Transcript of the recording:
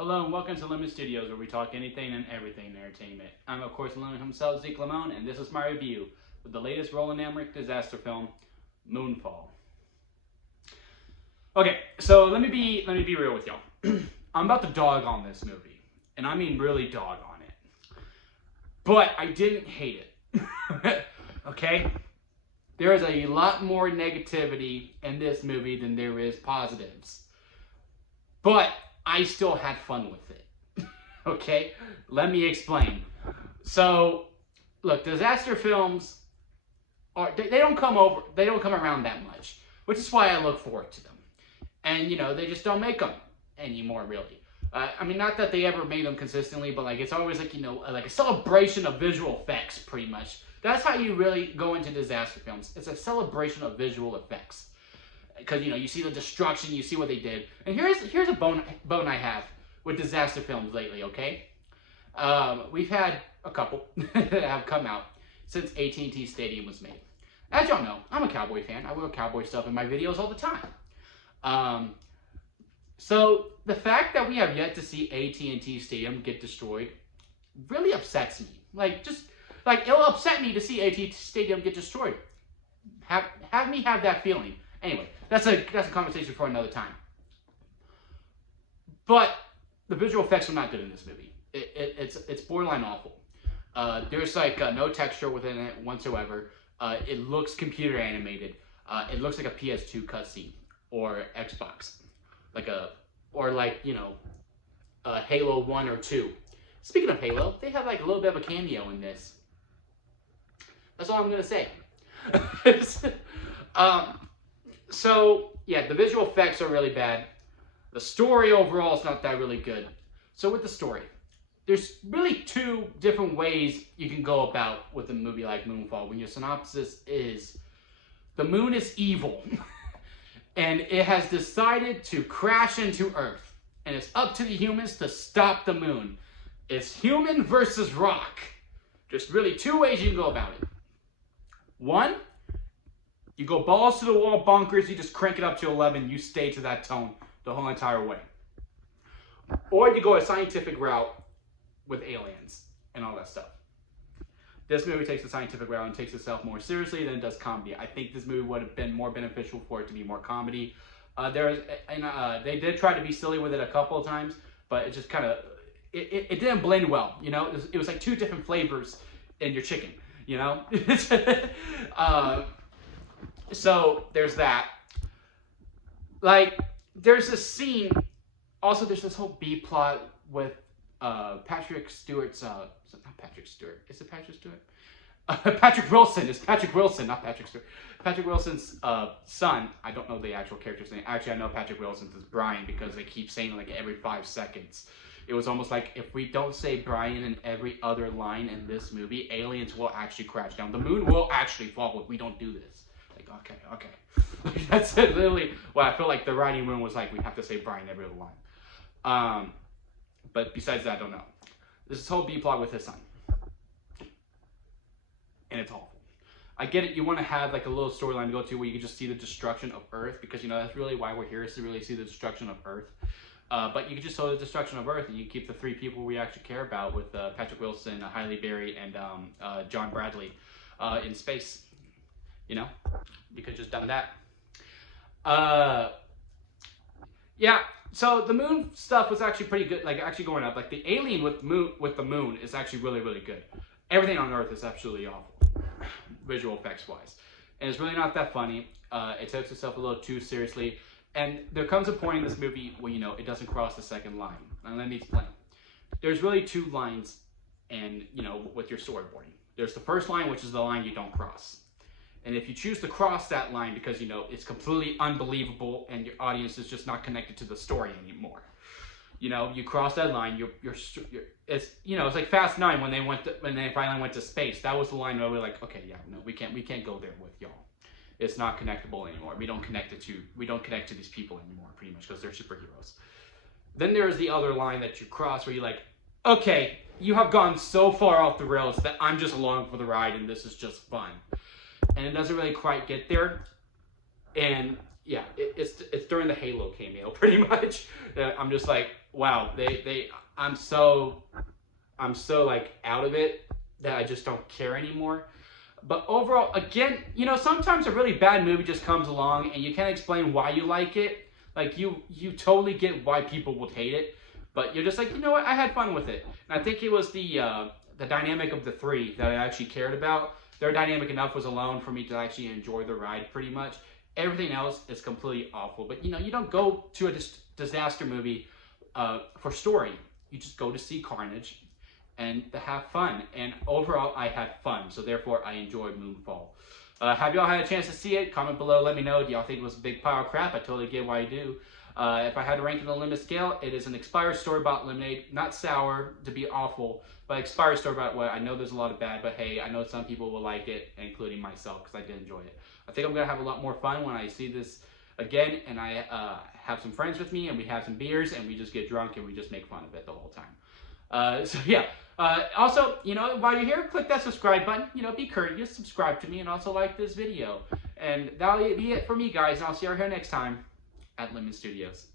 Hello and welcome to Lemon Studios, where we talk anything and everything in entertainment. I'm of course Lemon himself, Zeke Lemon, and this is my review of the latest Roland Elmrich disaster film, Moonfall. Okay, so let me be real with y'all. I'm about to dog on this movie, and I mean really dog on it. But I didn't hate it. Okay? There is a lot more negativity in this movie than there is positives. But I still had fun with it. Okay? Let me explain. So, look, disaster films they don't come around that much, which is why I look forward to them. And they just don't make them anymore, really. I mean, not that they ever made them consistently, but like it's always like like a celebration of visual effects, pretty much. That's how you really go into disaster films. It's a celebration of visual effects. Because you see the destruction, you see what they did, and here's a bone I have with disaster films lately. Okay, we've had a couple that have come out since AT&T Stadium was made. As y'all know, I'm a Cowboy fan. I wear Cowboy stuff in my videos all the time. So the fact that we have yet to see AT&T Stadium get destroyed really upsets me. Like it'll upset me to see AT&T Stadium get destroyed. Have me have that feeling. Anyway, that's a conversation for another time. But the visual effects are not good in this movie. It's borderline awful. There's like no texture within it whatsoever. It looks computer animated. It looks like a PS2 cutscene or Xbox, or Halo 1 or 2. Speaking of Halo, they have like a little bit of a cameo in this. That's all I'm gonna say. So, yeah, the visual effects are really bad. The story overall is not that really good. So with the story, there's really two different ways you can go about with a movie like Moonfall. When your synopsis is, the moon is evil, and it has decided to crash into Earth. And it's up to the humans to stop the moon. It's human versus rock. There's really two ways you can go about it. One, you go balls to the wall bonkers, you just crank it up to 11, you stay to that tone the whole entire way. Or you go a scientific route with aliens and all that stuff. This movie takes the scientific route and takes itself more seriously than it does comedy. I think this movie would have been more beneficial for it to be more comedy. They did try to be silly with it a couple of times, but it just kind of, it didn't blend well, It was like two different flavors in your chicken, So there's that. Like, there's this scene. Also, there's this whole B plot with Patrick Stewart's. Not Patrick Stewart. Is it Patrick Stewart? Patrick Wilson. It's Patrick Wilson, not Patrick Stewart. Patrick Wilson's son. I don't know the actual character's name. Actually, I know Patrick Wilson's is Brian because they keep saying it like every 5 seconds. It was almost like if we don't say Brian in every other line in this movie, aliens will actually crash down. The moon will actually fall if we don't do this. Okay. That's it, literally. Well, I feel like the writing room was like, we have to say Brian every other line. But besides that, I don't know. This whole B plot with his son. And it's awful. I get it, you want to have like a little storyline to go to where you can just see the destruction of Earth, because that's really why we're here, is to really see the destruction of Earth. But you can just show the destruction of Earth, and you keep the 3 people we actually care about with Patrick Wilson, Halle Berry, and John Bradley in space. You could just done that. Yeah, so the moon stuff was actually pretty good, like actually going up. Like the alien with the moon is actually really, really good. Everything on Earth is absolutely awful, visual effects wise. And it's really not that funny. It takes itself a little too seriously. And there comes a point in this movie where, it doesn't cross the second line. And let me explain. There's really 2 lines with your storyboarding. There's the first line, which is the line you don't cross. And if you choose to cross that line because, it's completely unbelievable and your audience is just not connected to the story anymore. You cross that line, it's like Fast 9 when they finally went to space. That was the line where we're like, okay, yeah, no, we can't go there with y'all. It's not connectable anymore. We don't connect to these people anymore, pretty much, because they're superheroes. Then there's the other line that you cross where you're like, okay, you have gone so far off the rails that I'm just along for the ride and this is just fun. And it doesn't really quite get there. And yeah, it's during the Halo cameo, pretty much. I'm just like, wow, I'm so like out of it that I just don't care anymore. But overall, again, you know, sometimes a really bad movie just comes along and you can't explain why you like it. Like, you totally get why people would hate it, but you're just like, you know what, I had fun with it. And I think it was the dynamic of the three that I actually cared about. Their dynamic enough was alone for me to actually enjoy the ride pretty much. Everything else is completely awful. But, you know, you don't go to a disaster movie for story. You just go to see carnage and to have fun. And overall, I had fun. So therefore, I enjoyed Moonfall. Have y'all had a chance to see it? Comment below. Let me know. Do y'all think it was a big pile of crap? I totally get why you do. If I had to rank it on the limit scale, it is an expired store-bought lemonade. Not sour to be awful, but expired store-bought. Well, I know there's a lot of bad, but hey, I know some people will like it, including myself, because I did enjoy it. I think I'm going to have a lot more fun when I see this again, and I have some friends with me, and we have some beers, and we just get drunk, and we just make fun of it the whole time. So yeah. Also, you know, while you're here, click that subscribe button. You know, be courteous, subscribe to me, and also like this video. And that'll be it for me, guys. And I'll see you here next time at Lemon Studios.